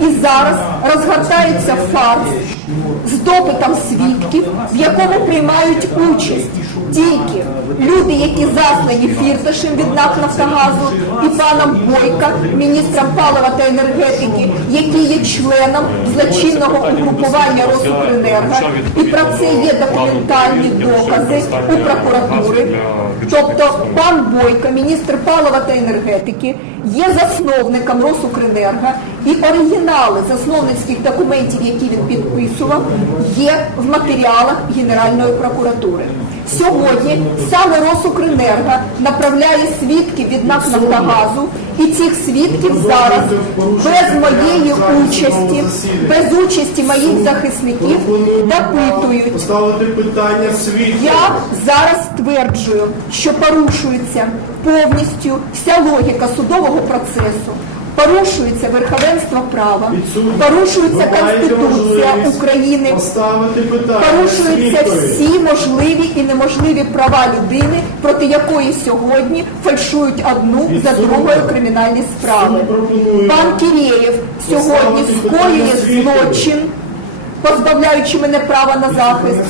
І зараз розгортається фарс з допитом свідків, в якому приймають участь тільки люди, які заслані фірташем від НАК «Нафтогазу» і паном Бойка, міністром палива та енергетики, який є членом злочинного угрупування Росукренерго. І про це є документальні докази у прокуратури. Тобто пан Бойко, міністр палива та енергетики, є засновником Росукренерго і оригінали засновницьких документів, які він підписував, є в матеріалах Генеральної прокуратури. Сьогодні саме Росукренерго направляє свідків від НАК «Нафтогазу», і цих свідків зараз без моєї участі, без участі моїх захисників допитують. Я зараз стверджую, що порушується повністю вся логіка судового процесу, порушується верховенство права, порушується Конституція України, порушуються всі можливі і неможливі права людини, проти якої сьогодні фальшують одну за другою кримінальні справи. Пан Кірєєв сьогодні скоює злочин, позбавляючи мене права на захист,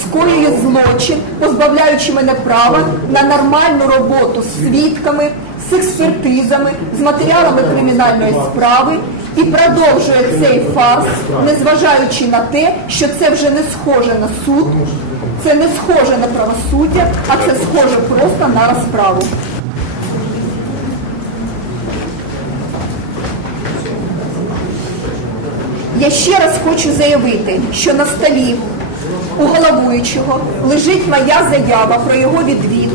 скоює злочин, позбавляючи мене права на нормальну роботу з свідками, з експертизами, з матеріалами кримінальної справи. І продовжує цей фарс, незважаючи на те, що це вже не схоже на суд, це не схоже на правосуддя, а це схоже просто на розправу. Я ще раз хочу заявити, що на столі у головуючого лежить моя заява про його відвід,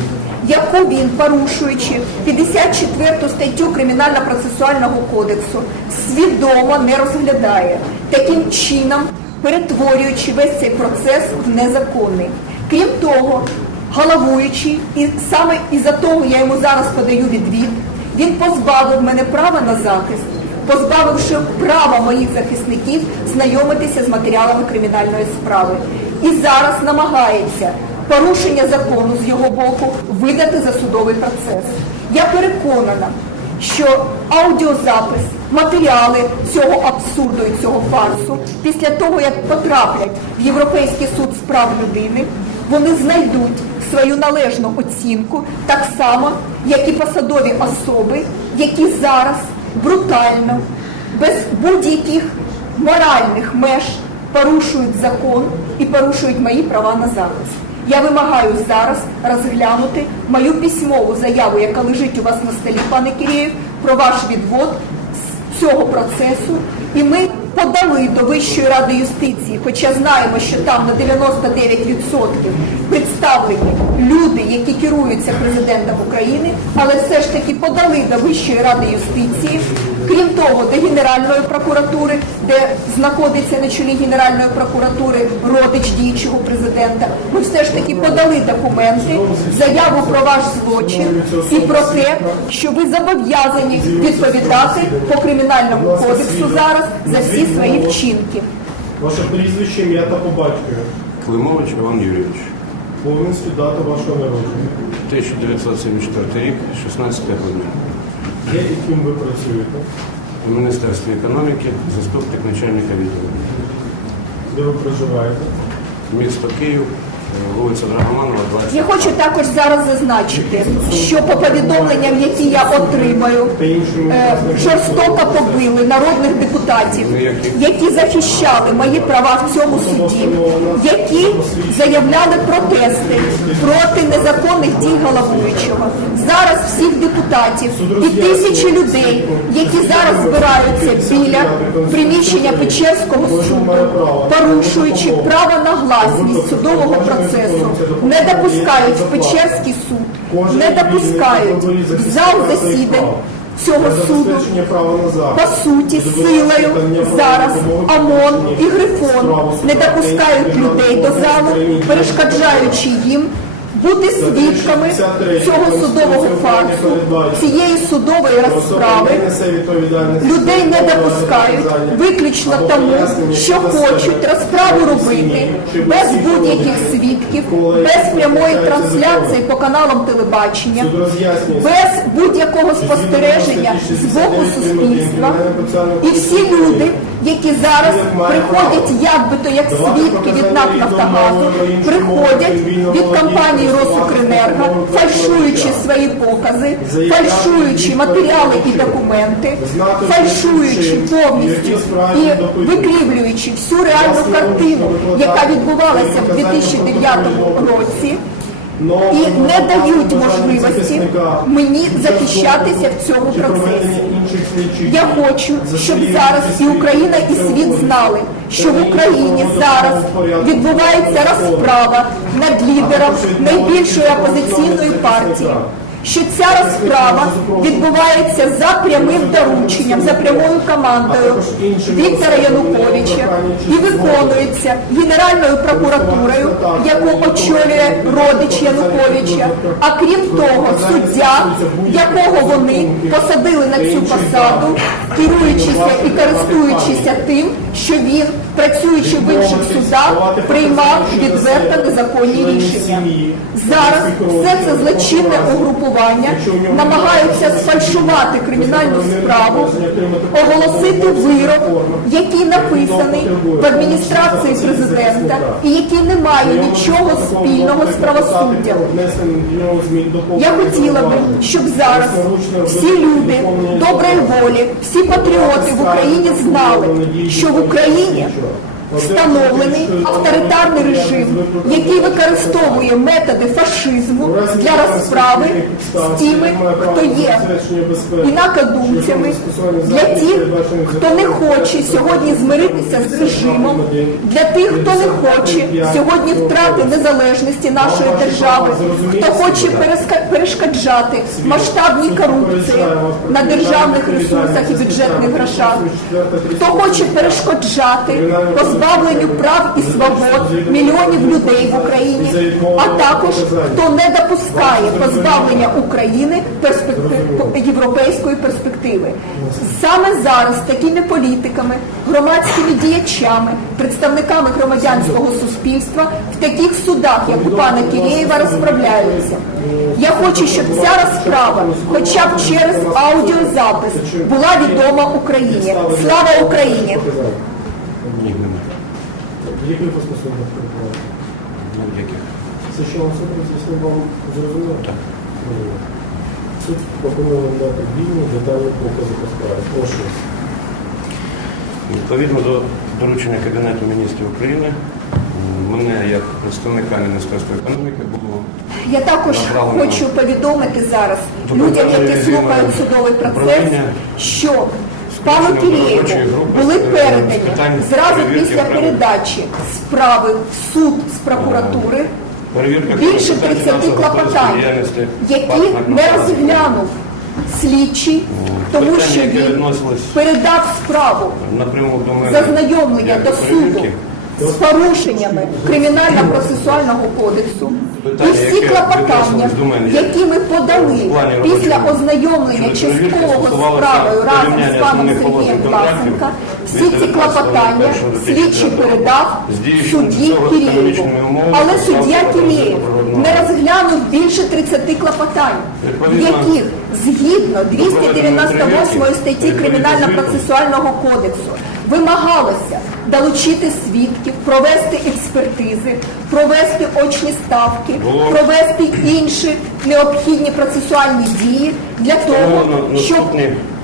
яку він, порушуючи 54 статтю Кримінально-процесуального кодексу, свідомо не розглядає, таким чином перетворюючи весь цей процес в незаконний. Крім того, головуючий, і саме із-за того я йому зараз подаю відвід, він позбавив мене права на захист позбавивши права моїх захисників знайомитися з матеріалами кримінальної справи. І зараз намагається порушення закону з його боку видати за судовий процес. Я переконана, що аудіозапис, матеріали цього абсурду і цього фарсу, після того, як потраплять в Європейський суд з прав людини, вони знайдуть свою належну оцінку так само, як і посадові особи, які зараз брутально, без будь-яких моральних меж порушують закон і порушують мої права на захист. Я вимагаю зараз розглянути мою письмову заяву, яка лежить у вас на столі, пане Кирєєв, про ваш відвод з цього процесу. І ми подали до Вищої ради юстиції, хоча знаємо, що там на 99% представлені люди, які керуються президентом України, але все ж таки подали до Вищої ради юстиції. Крім того, до Генеральної прокуратури, де знаходиться на чолі Генеральної прокуратури родич діючого президента, ми все ж таки подали документи, заяву про ваш злочин і про те, що ви зобов'язані відповідати по кримінальному кодексу зараз за всі свої вчинки. Ваше прізвище, ім'я та по батькові. Климович Іван Юрійович, Повністю дата вашого народження. 1974 рік, 16 грудня. Де і ким ви працюєте? У Міністерстві економіки, заступник начальника відділу. Де ви проживаєте? Місто Київ, вулиця Драгоманова, 20. Я хочу також зараз зазначити, що по повідомленням, які я отримаю, е, жорстоко побили народних депутатів, які захищали мої права в цьому суді, які заявляли протести проти незаконних дій головуючого. Зараз всіх депутатів і тисячі людей, які зараз збираються біля приміщення Печерського суду, порушуючи право на гласність судового процесу, не допускають в Печерський суд, не допускають в зал засідань цього суду. по суті, силою зараз ОМОН і Грифон не допускають людей до залу, перешкоджаючи їм бути свідками цього судового передбачено. цієї судової розправи. Людей не допускають виключно тому, що хочуть розправу робити без будь-яких свідків, без прямої трансляції по каналам телебачення, без будь-якого спостереження з боку суспільства. І всі люди, які зараз приходять якби то як свідки від НАК Нафтогазу, приходять від компанії Росукренерго, фальшуючи свої покази, фальшуючи матеріали і документи, фальшуючи повністю і викривлюючи всю реальну картину, яка відбувалася в 2009 році. І не дають можливості мені захищатися в цьому процесі. Я хочу, щоб зараз і Україна, і світ знали, що в Україні зараз відбувається розправа над лідером найбільшої опозиційної партії. Що ця розправа відбувається за прямим дорученням, за прямою командою Віктора Януковича і виконується Генеральною прокуратурою, яку очолює родич Януковича. А крім того, суддя, якого вони посадили на цю посаду, керуючися і користуючися тим, що він, працюючи в інших судах, приймав відверто незаконні рішення. Зараз все це злочинне угрупування намагаються сфальшувати кримінальну справу, оголосити вирок, який написаний в адміністрації президента і який не має нічого спільного з правосуддям. Я хотіла би, щоб зараз всі люди доброї волі, всі патріоти в Україні знали, що в Україні встановлений авторитарний режим, який використовує методи фашизму для розправи з тими, хто є інакодумцями, для тих, хто не хоче сьогодні змиритися з режимом, для тих, хто не хоче сьогодні втрати незалежності нашої держави, хто хоче перешкоджати масштабній корупції на державних ресурсах і бюджетних грошах, хто хоче перешкоджати позбавленню прав і свобод мільйонів людей в Україні, а також хто не допускає позбавлення України європейської перспективи. Саме зараз такими політиками, громадськими діячами, представниками громадянського суспільства в таких судах, як у пана Кірєєва, розправляються. Я хочу, щоб ця розправа, хоча б через аудіозапис, була відома Україні. Слава Україні! Ні, нема. Який постосунок перебуває? Ніяких. Це що вам роз'яснив вам зрозуміло? Так. Зрозуміло. Суд пропонує вам дати вільні детальні покази по справі. Прошу. Відповідно до доручення Кабінету міністрів України, мене як представника Міністерства економіки було Я також Направлено. хочу повідомити зараз До людям, які слухають судовий процес, управління що пану Кирієву були передані зразу після передачі справи в суд з прокуратури. Більше питань 30 клопотань, які не розглянув слідчий, тому що він передав справу за знайомлення до суду. З порушеннями кримінально-процесуального кодексу і всі клопотання, які ми подали після ознайомлення часткового справою разом з паном Сергієм Власенка, всі ці клопотання 19.01.2004 слідчий передав судді умовами Але суддя поставки не розглянув більше 30 клопотань, в яких згідно проведеної 298 перевірки, статті Кримінально-процесуального кодексу вимагалося долучити свідків, провести експертизи, провести очні ставки, провести інші необхідні процесуальні дії для того, щоб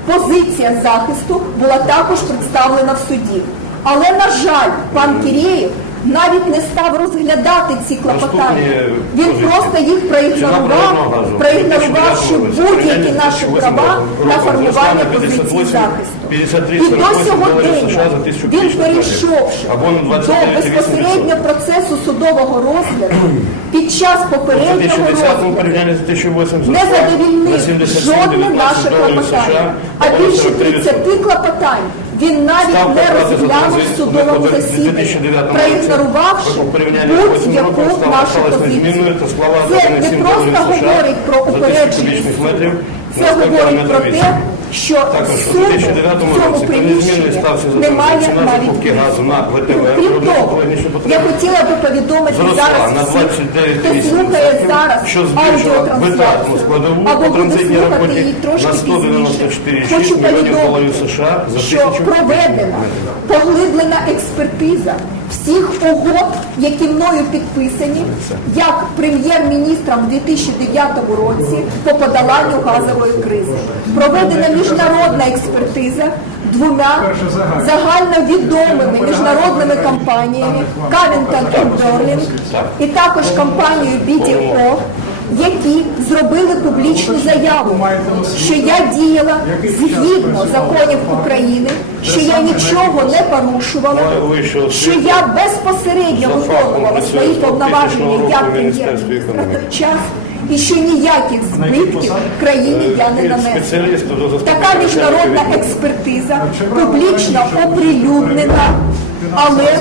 позиція захисту була також представлена в суді. Але, на жаль, пан Кірєєв навіть не став розглядати ці клопотання. Він просто їх проігнорував, проігнорувавши будь-які наші права на формування позиції захисту. І до 48 доларів США сьогодення він перейшовши до 29,8%. безпосередньо процесу судового розгляду під час попереднього 2010 розгляду порівнянні з 2008 не задовільнив жодне наше клопотання, а більше 43%. 30 клопотань Він навіть Ставка не розглянув в судовому засіданні, проігнорувавши порівнянні з 8 будь-яку нашу позицію. Це не просто говорить про упередженість Це говорить про те. Що 2009 в цьому році при незмінній приміщенні немає навіть закупки газу на ВТВ Крім того, я хотіла би повідомити зараз на всіх, 29,8%, хто слухає зараз що аудіотрансляцію складову або буде слухати її трошки на пізніше. 194,6 Хочу повідомити, США за що проведена поглиблена експертиза всіх угод, які мною підписані, як прем'єр-міністром у 2009 році по подоланню газової кризи. Проведена міжнародна експертиза двома загальновідомими міжнародними компаніями і Berlin і також компанією BDO, які зробили публічну заяву, що я діяла згідно законів України, що я нічого не порушувала, що я безпосередньо виконувала свої повноваження як прем'єр-міністра той час, і що ніяких збитків країні я не Від нанесла. до Така міжнародна експертиза публічно оприлюднена, але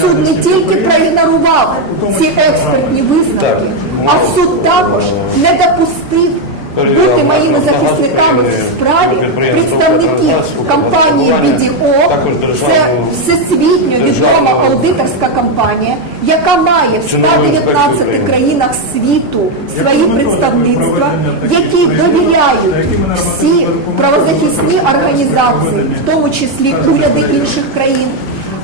суд не тільки проігнорував ці експертні висновки, а суд також не допустив бути моїми захисниками в справі представників компанії BDO, це всесвітньо відома аудиторська компанія, яка має в 119 країнах світу свої представництва, які довіряють всі правозахисні організації, в тому числі уряди інших країн.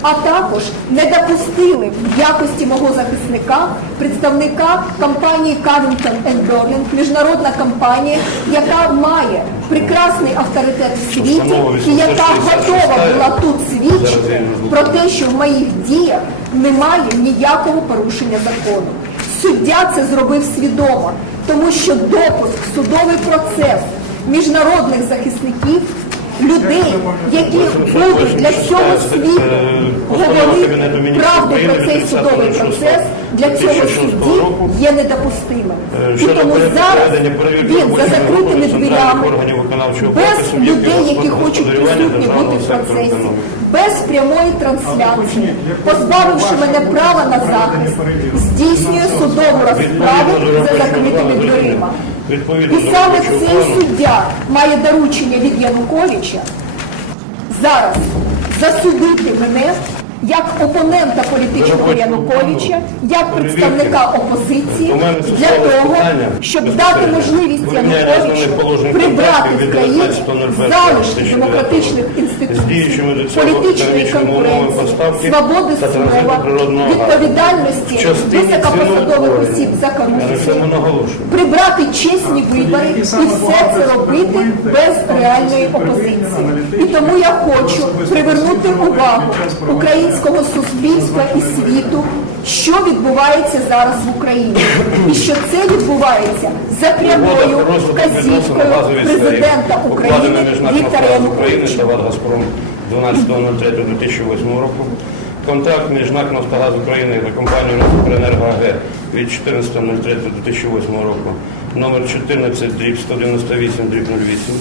А також не допустили в якості мого захисника представника компанії Covington Berlin, міжнародна компанія, яка має прекрасний авторитет в світі і яка готова була тут свідчити про те, що в моїх діях немає ніякого порушення закону. Суддя це зробив свідомо, тому що допуск судовий процес міжнародних захисників, людей, які будуть для всього світу говорити правду про цей судовий процес, для цього судді є недопустимим. І тому зараз він за закритими дверями, без людей, які хочуть присутні бути в процесі, без прямої трансляції, позбавивши мене права на захист, здійснює судову розправу за закритими дверима. Відповідно І саме цей суддя має доручення від Януковича зараз засудити мене як опонента політичного Януковича, як представника опозиції, для того, щоб дати можливість Януковичу прибрати в країні залишки демократичних цього політичної конкуренції, свободи слова, відповідальності високопосадових осіб за корупцію, прибрати чесні вибори і все це робити без реальної опозиції. І тому я хочу привернути увагу українського суспільства і світу, що відбувається зараз в Україні, і що це відбувається за прямою вказівкою президента України Віктора Януковича. та ВАД «Газпром» 12.03.2008 року. Контракт між НАК «Нафтогаз України» та компанією «Укренерго АГ» від 14.03.2008 року, номер 14 дріб 198 дріб 08.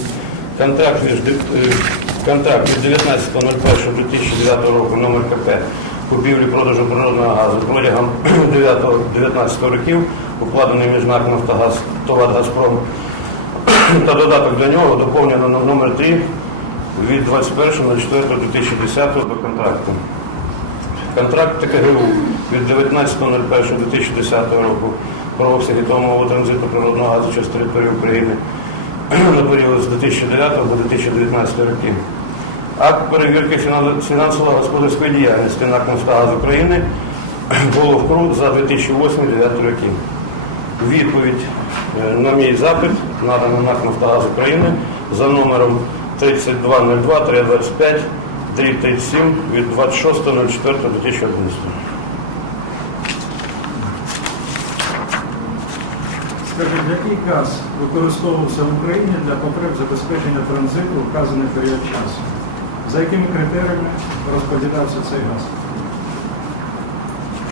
Контракт між е, контракт від 19.01.2009 року, номер КП купівлі продажу природного газу протягом 9-19 років, укладений між НАК «Нафтогаз» та «Газпром» та додаток до нього доповнено на номер 3 від 21.04.2010 до контракту. Контракт ТКГУ від 19.01.2010 року про обсяги томового транзиту природного газу через територію України на період з 2009 до 2019 років. Акт перевірки фінансово-господарської діяльності НАК «Нафтогаз України було вкрут за 2008-2009 роки. Відповідь е, на мій запит надано НАК «Нафтогаз України за номером 3202 325 37 від 26.04.2011. Скажіть, який газ використовувався в Україні для потреб забезпечення транзиту вказаний період часу? За якими критеріями розподілявся цей газ?